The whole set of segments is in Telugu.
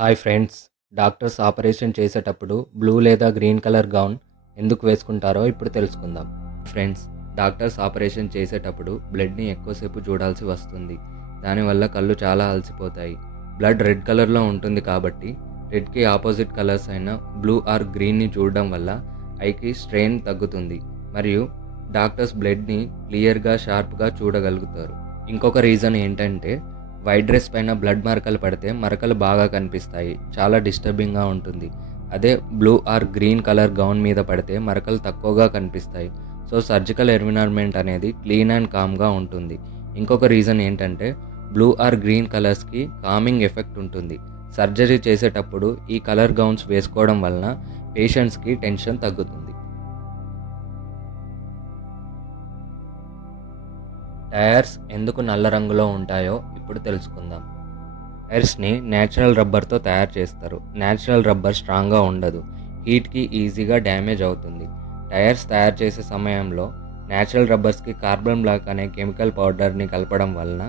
హాయ్ ఫ్రెండ్స్, డాక్టర్స్ ఆపరేషన్ చేసేటప్పుడు బ్లూ లేదా గ్రీన్ కలర్ గౌన్ ఎందుకు వేసుకుంటారో ఇప్పుడు తెలుసుకుందాం. ఫ్రెండ్స్, డాక్టర్స్ ఆపరేషన్ చేసేటప్పుడు బ్లడ్ని ఎక్కువసేపు చూడాల్సి వస్తుంది. దానివల్ల కళ్ళు చాలా అలసిపోతాయి. బ్లడ్ రెడ్ కలర్లో ఉంటుంది కాబట్టి రెడ్కి ఆపోజిట్ కలర్స్ అయిన బ్లూ ఆర్ గ్రీన్ని చూడడం వల్ల ఐకి స్ట్రెయిన్ తగ్గుతుంది మరియు డాక్టర్స్ బ్లడ్ని క్లియర్గా షార్ప్గా చూడగలుగుతారు. ఇంకొక రీజన్ ఏంటంటే వైట్ డ్రెస్ పైన బ్లడ్ మరకలు పడితే మరకలు బాగా కనిపిస్తాయి, చాలా డిస్టర్బింగ్గా ఉంటుంది. అదే blue or green colour gown మీద పడితే మరకలు తక్కువగా కనిపిస్తాయి. సో సర్జికల్ ఎన్విరాన్మెంట్ అనేది క్లీన్ అండ్ కామ్గా ఉంటుంది. ఇంకొక రీజన్ ఏంటంటే బ్లూ ఆర్ గ్రీన్ కలర్స్కి కామింగ్ ఎఫెక్ట్ ఉంటుంది. సర్జరీ చేసేటప్పుడు ఈ కలర్ గౌన్స్ వేసుకోవడం వలన పేషెంట్స్కి టెన్షన్ తగ్గుతుంది. టైర్స్ ఎందుకు నల్ల రంగులో ఉంటాయో ఇప్పుడు తెలుసుకుందాం. టైర్స్ని న్యాచురల్ రబ్బర్తో తయారు చేస్తారు. న్యాచురల్ రబ్బర్ స్ట్రాంగ్గా ఉండదు, హీట్కి ఈజీగా డ్యామేజ్ అవుతుంది. టైర్స్ తయారు చేసే సమయంలో న్యాచురల్ రబ్బర్స్కి కార్బన్ బ్లాక్ అనే కెమికల్ పౌడర్ని కలపడం వలన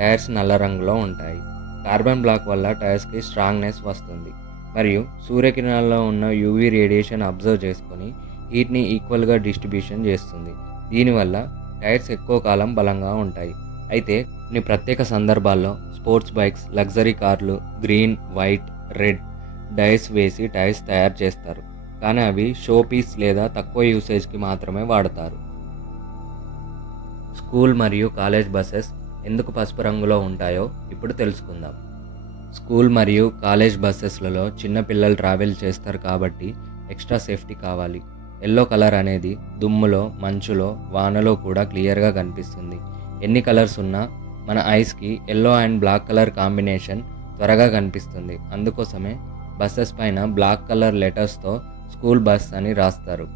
టైర్స్ నల్ల రంగులో ఉంటాయి. కార్బన్ బ్లాక్ వల్ల టైర్స్కి స్ట్రాంగ్నెస్ వస్తుంది మరియు సూర్యకిరణాల్లో ఉన్న యూవీ రేడియేషన్ అబ్జర్వ్ చేసుకొని హీట్ని ఈక్వల్గా డిస్ట్రిబ్యూషన్ చేస్తుంది. దీనివల్ల టైర్స్ ఎక్కువ కాలం బలంగా ఉంటాయి. అయితే కొన్ని ప్రత్యేక సందర్భాల్లో స్పోర్ట్స్ బైక్స్, లగ్జరీ కార్లు గ్రీన్, వైట్, రెడ్ డైస్ వేసి టైర్స్ తయారు చేస్తారు. కానీ అవి షో పీస్ లేదా తక్కువ యూసేజ్కి మాత్రమే వాడతారు. స్కూల్ మరియు కాలేజ్ బస్సెస్ ఎందుకు పసుపు రంగులో ఉంటాయో ఇప్పుడు తెలుసుకుందాం. స్కూల్ మరియు కాలేజ్ బస్సెస్లలో చిన్న పిల్లలు ట్రావెల్ చేస్తారు కాబట్టి ఎక్స్ట్రా సేఫ్టీ కావాలి. ఎల్లో కలర్ అనేది దుమ్ములో, మంచులో, వానలో కూడా క్లియర్గా కనిపిస్తుంది. ఎన్ని కలర్స్ ఉన్నా మన ఐస్కి yellow and black colour combination త్వరగా కనిపిస్తుంది. అందుకోసమే బస్సెస్ పైన బ్లాక్ కలర్ లెటర్స్తో స్కూల్ బస్ అని రాస్తారు.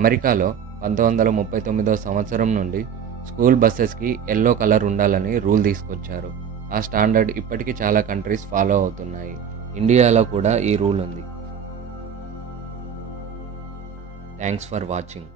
అమెరికాలో 1939 సంవత్సరం నుండి స్కూల్ బస్సెస్కి ఎల్లో కలర్ ఉండాలని రూల్ తీసుకొచ్చారు. ఆ స్టాండర్డ్ ఇప్పటికీ చాలా కంట్రీస్ ఫాలో అవుతున్నాయి. ఇండియాలో కూడా ఈ రూల్ ఉంది. Thanks for watching.